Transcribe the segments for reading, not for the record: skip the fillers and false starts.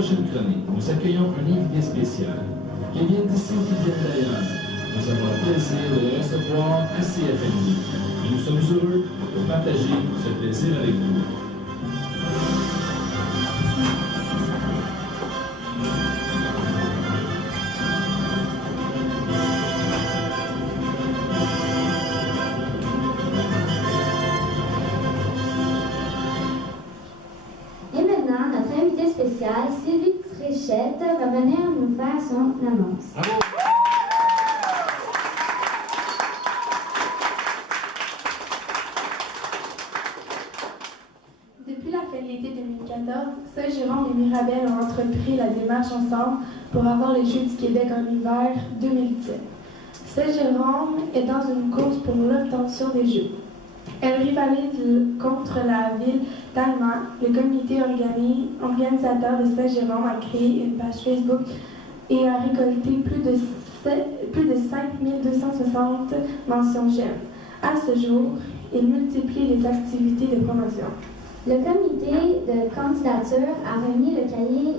prochaine chronique, nous accueillons un invité spécial qui vient d'ici ou qui vient d'ailleurs. Nous avons le plaisir de le recevoir à CFMD. Et nous sommes heureux de partager ce plaisir avec vous. Sylvie Fréchette va venir nous faire son annonce. Bravo. Depuis la fin de l'été 2014, Saint-Jérôme et Mirabel ont entrepris la démarche ensemble pour avoir les Jeux du Québec en hiver 2017. Saint-Jérôme est dans une course pour l'obtention des Jeux. Elle rivalise contre la ville d'Allemagne. Le comité organisateur de Saint-Jérôme a créé une page Facebook et a récolté plus de 5260 mentions j'aime. À ce jour, il multiplie les activités de promotion. Le comité de candidature a remis le cahier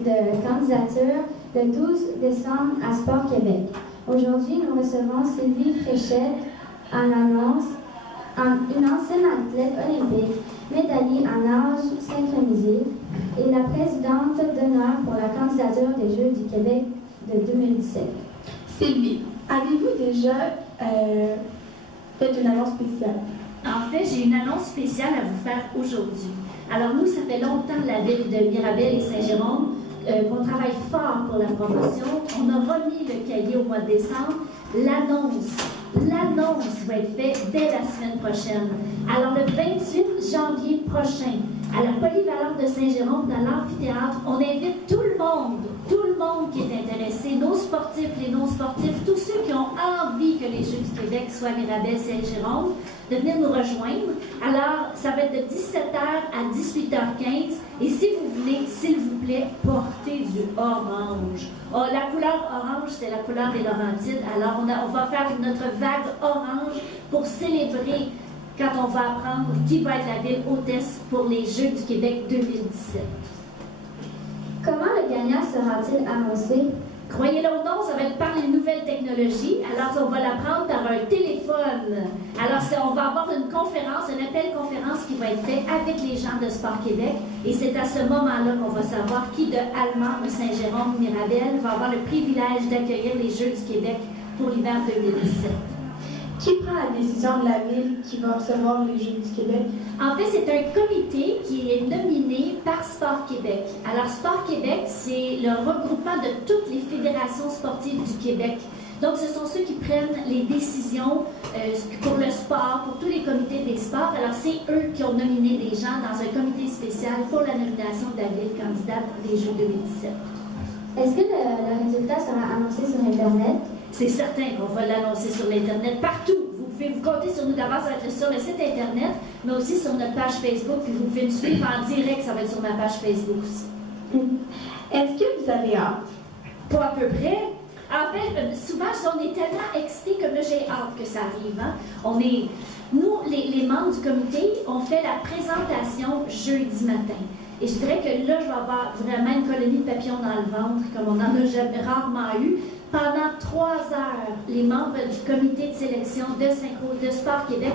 de candidature le 12 décembre à Sport Québec. Aujourd'hui, nous recevons Sylvie Fréchette en annonce. Une ancienne athlète olympique, médaillée en nage synchronisé, et la présidente d'honneur pour la candidature des Jeux du Québec de 2017. Sylvie, avez-vous déjà fait une annonce spéciale? En fait, j'ai une annonce spéciale à vous faire aujourd'hui. Alors nous, ça fait longtemps, la ville de Mirabel et Saint-Jérôme, qu'on travaille fort pour la promotion. On a remis le cahier au mois de décembre. L'annonce va être faite dès la semaine prochaine. Alors, le 28 janvier prochain, à la polyvalente de Saint-Jérôme, dans l'amphithéâtre, on invite tout le monde qui est intéressé, nos sportifs, les non-sportifs, tous ceux qui ont envie que les Jeux du Québec soient Mirabel, Saint-Jérôme, de venir nous rejoindre. Alors, ça va être de 17h à 18h15. Et si vous venez, s'il vous plaît, portez du orange. Oh, la couleur orange, c'est la couleur des Laurentides. Alors, on va faire notre vague orange pour célébrer quand on va apprendre qui va être la ville hôtesse pour les Jeux du Québec 2017. Comment le gagnant sera-t-il annoncé? Croyez-le ou non, ça va être par les nouvelles technologies. Alors, on va l'apprendre par un téléphone. Alors, on va avoir une conférence, un appel conférence qui va être fait avec les gens de Sport Québec. Et c'est à ce moment-là qu'on va savoir qui de Allemand ou Saint-Jérôme ou Mirabel va avoir le privilège d'accueillir les Jeux du Québec pour l'hiver 2017. Qui prend la décision de la ville qui va recevoir les Jeux du Québec? En fait, c'est un comité qui est nominé par Sport Québec. Alors, Sport Québec, c'est le regroupement de toutes les fédérations sportives du Québec. Donc, ce sont ceux qui prennent les décisions pour le sport, pour tous les comités des sports. Alors, c'est eux qui ont nominé des gens dans un comité spécial pour la nomination de la ville candidate des Jeux 2017. Est-ce que le résultat sera annoncé sur Internet? C'est certain qu'on va l'annoncer sur l'Internet partout. Vous pouvez vous compter sur nous d'abord, ça va être sur le site Internet, mais aussi sur notre page Facebook, puis vous pouvez nous suivre en direct, ça va être sur ma page Facebook aussi. Est-ce que vous avez hâte? Pas à peu près. En fait, souvent, on est tellement excités que là, j'ai hâte que ça arrive. Hein? Nous, les membres du comité, on fait la présentation jeudi matin. Et je dirais que là, je vais avoir vraiment une colonie de papillons dans le ventre, comme on en a jamais rarement eu. Pendant 3 heures, les membres du comité de sélection de Sport Québec,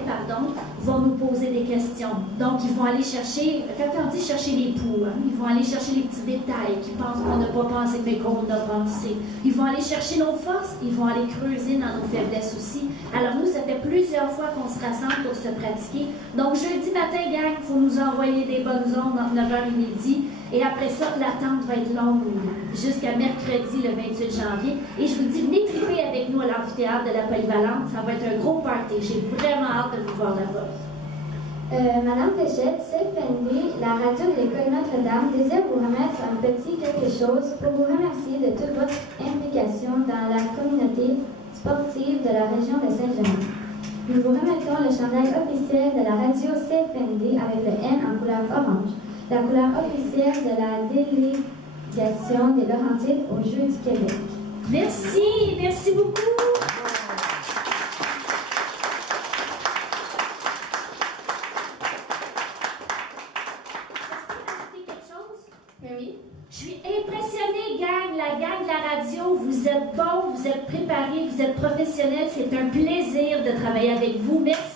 vont nous poser des questions. Donc, ils vont aller chercher, quand on dit chercher les poux, hein, ils vont aller chercher les petits détails qu'ils pensent qu'on n'a pas pensé, mais qu'on a pensé. Ils vont aller chercher nos forces, ils vont aller creuser dans nos faiblesses aussi. Alors, nous, ça fait plusieurs fois qu'on se rassemble pour se pratiquer. Donc, jeudi matin, gang, il faut nous envoyer des bonnes ondes entre 9h et midi. Et après ça, l'attente va être longue jusqu'à mercredi, le 28 janvier. Et je vous dis, venez triper avec nous à l'amphithéâtre de la Polyvalente. Ça va être un gros party. J'ai vraiment hâte de vous voir là-bas. Madame Fréchette, CFMD, la radio de l'École Notre-Dame, désire vous remettre un petit quelque chose pour vous remercier de toute votre implication dans la communauté sportive de la région de Saint-Jérôme. Nous vous remettons le chandail officiel de la radio CFMD avec le N en couleur orange, la couleur officielle de la délégation des Laurentides aux Jeux du Québec. Merci beaucoup. Mais oui. de la radio, vous êtes bons, vous êtes préparés, vous êtes professionnels. C'est un plaisir de travailler avec vous. Merci.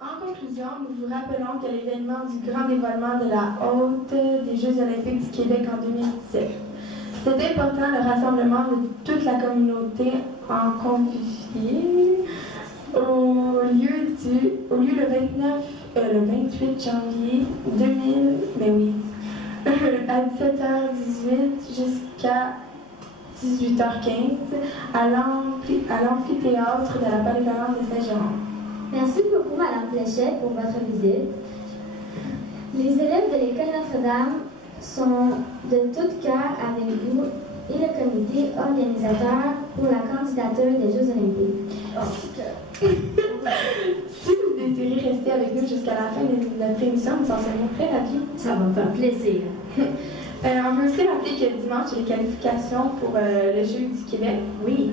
En conclusion, nous vous rappelons que l'événement du grand dévoilement de la Haute des Jeux olympiques du Québec en 2017. C'est important le rassemblement de toute la communauté en convivialité au lieu le 28 janvier 2000, mais oui, à 17h18 jusqu'à 18h15 à l'amphithéâtre de la polyvalente de Saint-Jérôme. Merci beaucoup, Madame Fléchette, pour votre visite. Les élèves de l'École Notre-Dame sont de tout cœur avec vous et le comité organisateur pour la candidature des Jeux olympiques. Si vous désirez rester avec nous jusqu'à la fin de notre émission, nous en serions très ravis. Ça va me faire plaisir. On veut aussi rappeler que dimanche, il y a les qualifications pour le Jeu du Québec. Oui.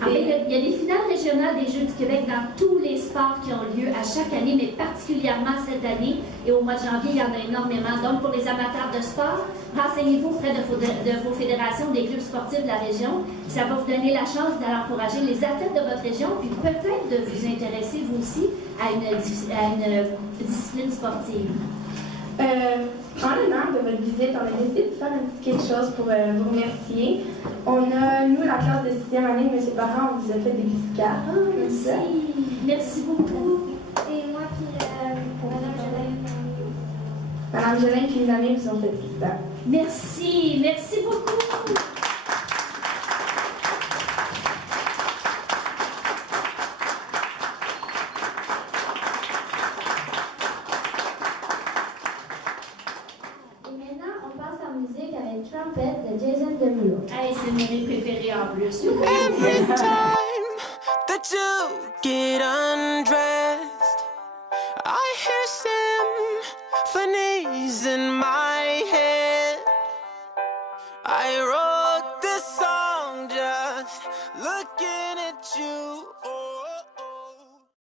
En fait, il y a des finales régionales des Jeux du Québec dans tous les sports qui ont lieu à chaque année, mais particulièrement cette année. Et au mois de janvier, il y en a énormément. Donc, pour les amateurs de sport, renseignez-vous auprès de vos fédérations, des clubs sportifs de la région. Ça va vous donner la chance d'aller encourager les athlètes de votre région, puis peut-être de vous intéresser, vous aussi, à une discipline sportive. En l'honneur de votre visite, on a décidé de faire un petit quelque chose pour vous remercier. On a, nous, la classe de 6e année, M. Parent, on vous a fait des petites cartes. Merci. Merci beaucoup. Et moi, puis Madame Jolin. Madame Jolin et les amis vous ont fait des petites cartes. Merci. Merci beaucoup. Trumpet de Jason Derulo. Hey, c'est mes préférés en plus. Every time that you get undressed, I hear symphony